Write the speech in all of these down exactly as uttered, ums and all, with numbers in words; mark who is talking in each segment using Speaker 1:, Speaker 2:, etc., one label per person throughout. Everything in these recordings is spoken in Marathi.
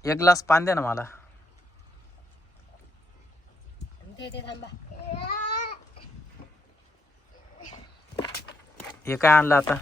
Speaker 1: एक ग्लास पाणी दे ना मला.
Speaker 2: दे दे थांबा.
Speaker 1: हे काय आणलं आता?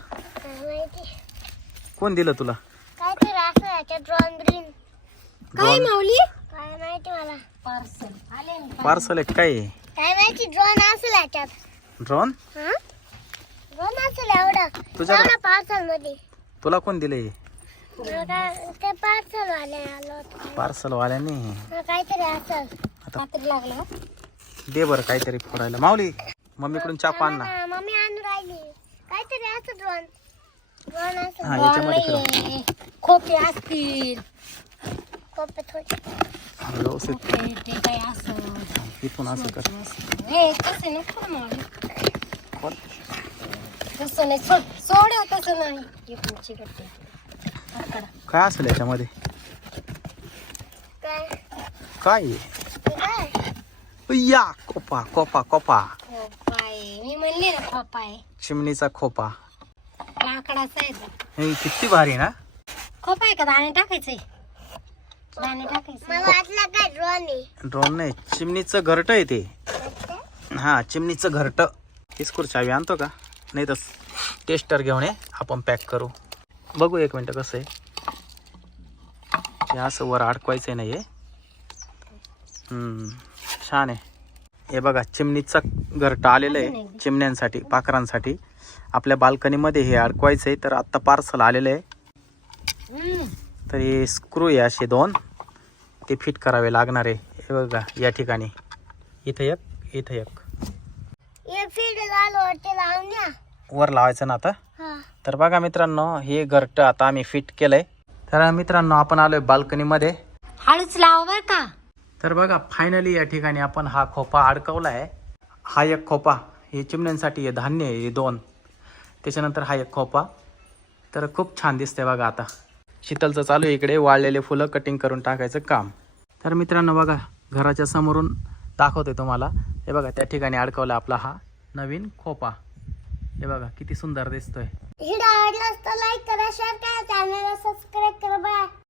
Speaker 1: कोण दिलं तुला?
Speaker 3: काय तर असं याच्यात ड्रोन ब्रीन
Speaker 2: काय माऊली?
Speaker 3: काय माहिती मला.
Speaker 2: पार्सल आले ना.
Speaker 1: पार्सल आहे काय?
Speaker 3: काय माहिती ड्रोन असेल याच्यात.
Speaker 1: ड्रोन?
Speaker 3: हा ड्रोन असेल एवढं
Speaker 1: तुझ्या-
Speaker 3: एवढं पार्सल मध्ये.
Speaker 1: तुला कोण दिले?
Speaker 3: मला काय ते पार्सल वाले आलो होतं.
Speaker 1: पार्सल वाल्याने.
Speaker 3: मला काहीतरी असेल.
Speaker 2: कात्री लागलं.
Speaker 1: दे बरं काहीतरी फोडायला. माऊली मम्मीकडून चाकू आण ना.
Speaker 3: हा, मम्मी आणून राहिली. काहीतरी असं ड्रोन ड्रोन असेल.
Speaker 1: हा याच्यामध्ये फिरव.
Speaker 2: नाहीये. खोके असतील.
Speaker 3: कोपे थोडे.
Speaker 1: हा, व्यवस्थित
Speaker 2: खोके ते काय असं.
Speaker 1: इथून असं कर.
Speaker 2: हे तसं नको ना माऊली.
Speaker 1: खोल.
Speaker 2: तसं नाही सोड सोड हो, तसं नाही. हे पुढची गट्टी. आकडा.
Speaker 1: काय असेल याच्यामध्ये?
Speaker 3: काय
Speaker 1: काय आहे?
Speaker 3: ते काय
Speaker 1: या कोपा कोपा कोपा.
Speaker 2: खोपा आहे. मी म्हणली ना खोपा आहे.
Speaker 1: चिमणीचा खोपा.
Speaker 2: लाकडाचा आहे तो.
Speaker 1: हे किती भारी ना.
Speaker 2: खोपा आहे का? दाणे टाकायचे. दाणे टाकायचे.
Speaker 3: मला वाटलं काय ड्रोन आहे.
Speaker 1: ड्रोन नाही, चिमणीचं घरट आहे ते. हा चिमणीचं घरट. इस्कूर चावी आणतो का? नाही तर टेस्टर घेऊन ये, आपण पॅक करू. बघू एक मिनटं कसं आहे. हे असं वर अडकवायचं नाही आहे. छान आहे. हे बघा चिमणीचं घरट आलेलं आहे चिमण्यांसाठी, पाखरांसाठी. आपल्या बाल्कनीमध्ये हे अडकवायचं आहे. तर आत्ता पार्सल आलेलं आहे.
Speaker 2: हम्म.
Speaker 1: तर हे स्क्रू आहे असे दोन, ते फिट करावे लागणार आहे. हे बघा या ठिकाणी इथं एक, इथं एक.
Speaker 3: हे फीड झालं ते लावून द्या.
Speaker 1: वर लावायचं ना आता.
Speaker 3: हा
Speaker 1: तर बघा मित्रांनो, हे घरट आता आम्ही फिट केलंय. तर मित्रांनो आपण आलोय बाल्कनीमध्ये.
Speaker 2: हळूच लावा बर का.
Speaker 1: तर बघा फायनली या ठिकाणी आपण हा खोपा अडकवला आहे. हा एक खोपा हे चिमण्यांसाठी हे धान्य आहे, हे दोन. त्याच्यानंतर हा एक खोपा. तर खूप छान दिसतंय बघा. आता शीतलचं चालू आहे इकडे वाळलेले फुलं कटिंग करून टाकायचं काम. तर मित्रांनो बघा घराच्या समोरून दाखवतोय तुम्हाला. हे बघा त्या ठिकाणी अडकवला आपला हा नवीन खोपा. हे बघा किती सुंदर दिसतोय.
Speaker 3: व्हिडिओ आवडला तर लाईक करा, शेअर करा, चॅनलला सबस्क्राईब करा. बाय.